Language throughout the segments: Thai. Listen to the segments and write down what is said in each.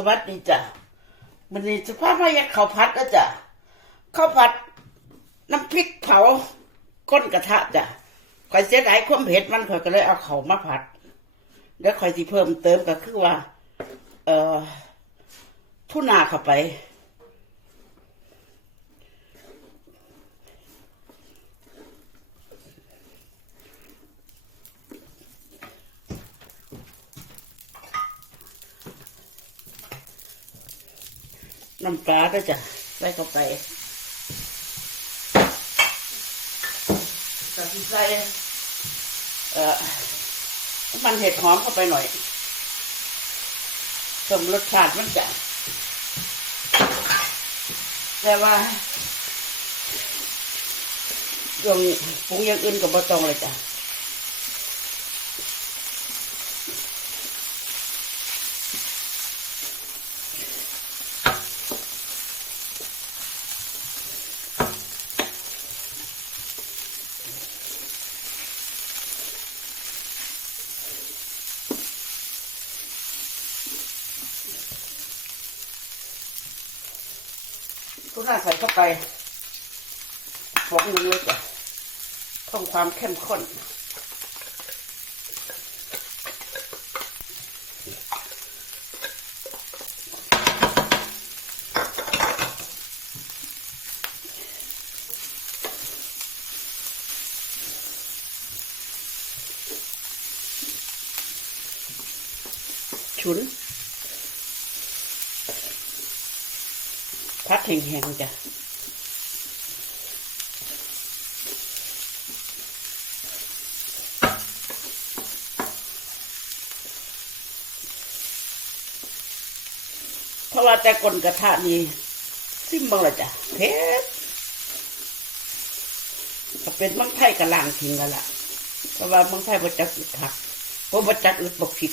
สวัสดีจ้ะมันนี้จะพาพายัดข้าวผัดนะจ้ะข้าวผัดน้ำพริกเผาก้นกระทะจ้ะข่อยเสียดายความเผ็ดมันข่อยก็เลยเอาเขามาผัด แล้วข่อยที่เพิ่มเติมก็คือว่า เอ่อทุนาเข้าไป น้ำปลาก็จะใส่เข้าไปจะใส่เอ่อน้ำมันเห็ดหอมเข้าไปหน่อยเพิ่มรสชาติมันจะแต่ว่าตรงปรุงอย่างอื่นกับบะตองเลยจ้ะ ทุกหน้าใส่เข้าไปฟองนึงเลยจ้ะเพิ่มความเข้มข้นฉุน พัด แห้งๆจ้ะเพราะว่าแต่กลนกระทะนี่ซิมบังละจ้ะเผ็ดก็เป็นบางไทยกระล่างทิ้งกันละเพราะว่าบางไทยบ่จักอึดผักเพราะบ่จักอึดบกผิด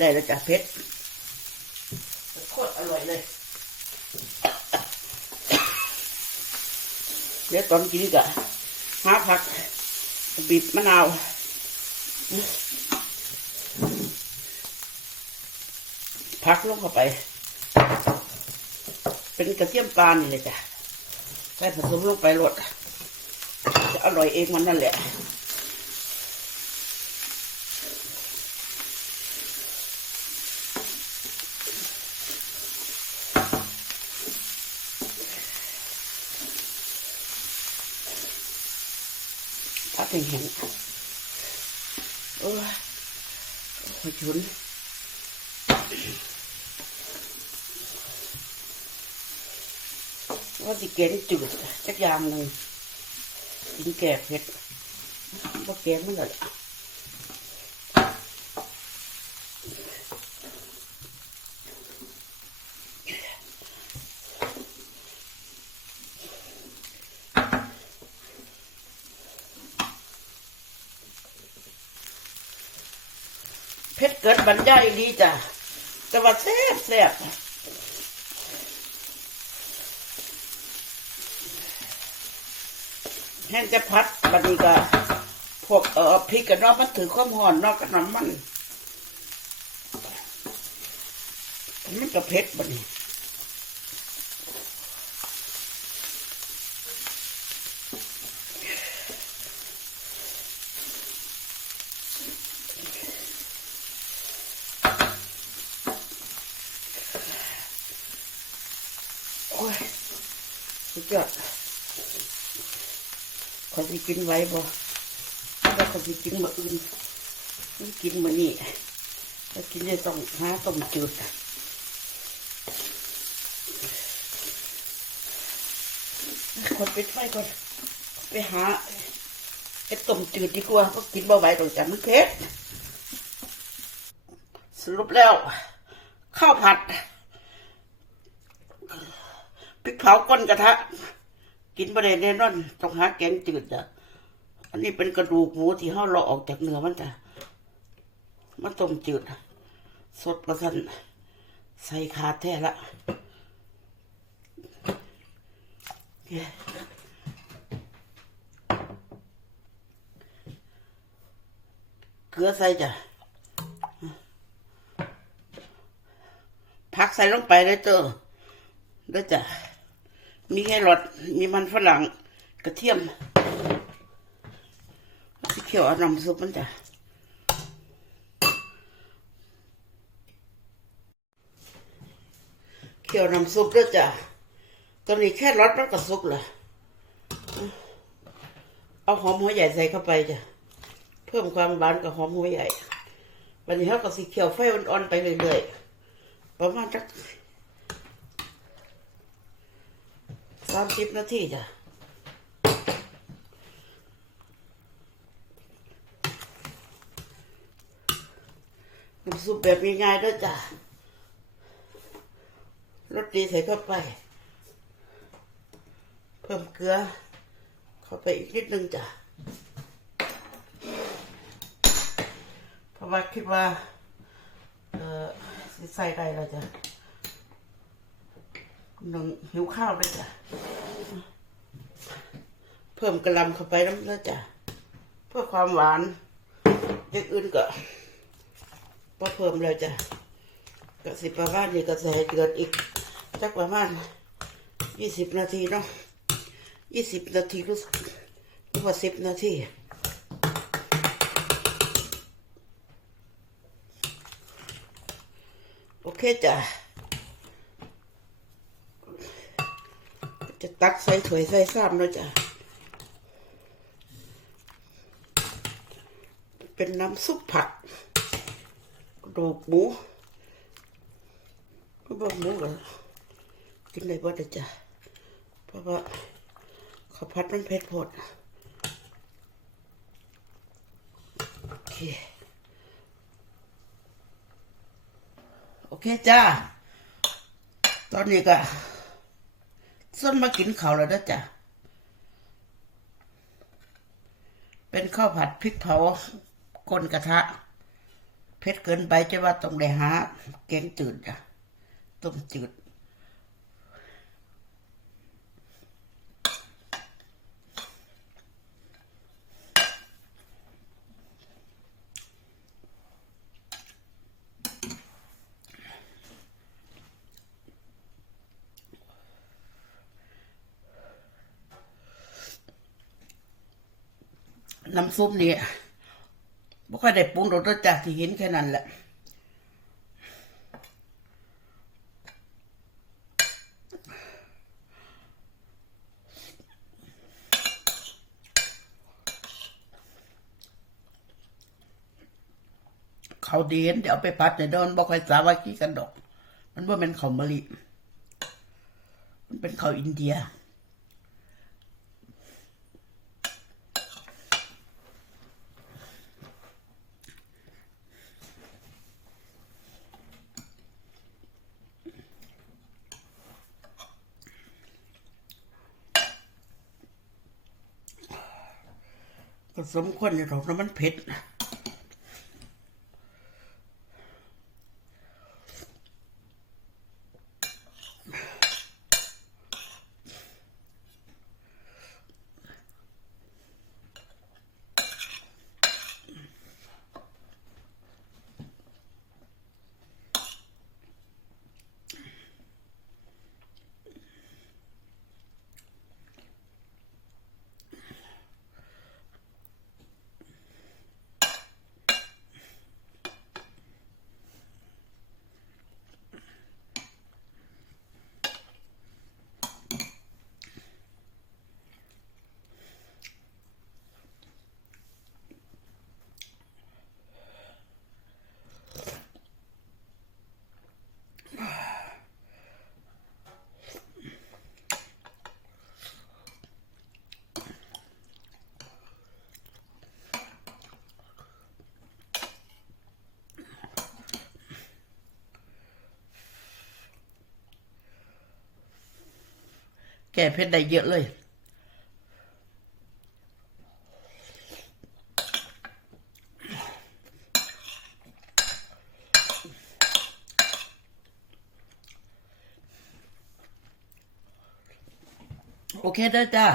ได้แล้วจ้ะเผ็ดโคตรอร่อยเลยเดี๋ยวตอนกินก็หาผักบีบมะนาวผักลงเข้าไป เป็นกระเทียมปลานี่เลยจ้ะใส่ผสมลงไปรดจะอร่อยเองมันนั่นแหละ พักแห้งๆโอ้ยโอ้ยชุนว่าสิเกงจืดจักอย่างหนึ่งกินแก่ เกิดบรรยายดีจ้ะแต่ว่าแซ่บแซ่บแห้งจะพัดบันนี้ก็พวกเอ่อพริกกับเนอกมันถือความห่อนนอกกับน้ำมันมันก็เผ็ดบันนี้ ยอดขอสิกินไว้บ่แล้วขอสิกินมาอื่นไม่กินมานี่ถ้ากินได้ต้องหาต้มจืดคนไปไฟก่อนไปหาไอ้ต้มจืดดีกว่าเพราะกินบ่ไหวต้องจำมันเผ็ดสรุปแล้ว ข้าวผัด พริกเผาก้นกระทะ กินประเด็นแน่นอนต้องหาแกงจืดจ้ะอันนี้เป็นกระดูกหมูที่เขาเลาออกจากเนื้อมันจ้ะมันต้มจืด สดประทันใส่ขาดแท้ละเกลือใส่จ้ะพักใส่ลงไปเลยเจ้าเด้จ้ะ มีแครอทมีมันฝรั่งกระเทียมสีเขียวอาน้ำซุปมันจ้ะเคี่ยวน้ำซุปด้วยจ้ะตอนนี้แค่รสมันก็สุกละเอาหอมหัวใหญ่ใส่เข้าไปจ้ะเพิ่มความหวานกับหอมหัวใหญ่วันนี้เขาก็สีเขียวไฟอ่อนๆไปเรื่อยๆประมาณสัก สามสิบนาทีจ้ะน้ำซุปแบบง่ายๆด้วยจ้ะรสดีใส่เข้าไป เพิ่มเกลือ เข้าไปอีกนิดนึงจ้ะเพราะว่าคิดว่า เออใส่ได้แล้วจ้ะ หนึ่งหิวข้าวเลยจ้ะ เพิ่มกระลำเข้าไปน้ำแล้วจ้ะ เพื่อความหวานอย่างอื่นก็พอเพิ่มแล้วจ้ะก็สิประมาณนี้ก็ใส่เดือดอีกสักประมาณยี่สิบนาทีเนาะยี่สิบนาทีรู้สึกว่าสิบนาทีโอเคจ้ะ จะ ตักใส่ถ้วยใส่ซ้ำแล้วจ้ะ เป็นน้ำซุปผักกระดูกหมูก็บอกหมูเหรอกินได้บ่ได้จ้ะ เพราะว่าข้าวผัดมันเผ็ดโพดโอเคโอเคจ้า ตอนนี้ก็ ส้นมากินเขาแล้วนะจ๊ะ เป็นข้าวผัดพริกเผาก้นกระทะ เผ็ดเกินไปจะว่าต้องได้หาแกงจืดจ้ะต้มจืด น้ำซุปนี่ไม่ค่อยได้ปรุงรสจากที่เห็นแค่นั้นแหละเขาดีเห็นเดี๋ยวเอาไปพัดเนี่ยเดินบอกใครสาวักี้กันดอก มันว่าเป็นเขามะลิมันเป็นเขาอินเดีย ก็สมควรจะถกน้ำมันเผ็ด ก่เพชรได้เยอะเลย โอเคได้จ้า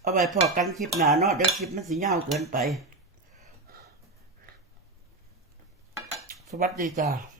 เอาไปพอกันคลิปหนาเนาะเดี๋ยวคลิปมันสียาวเกินไป สวัสดีจ้า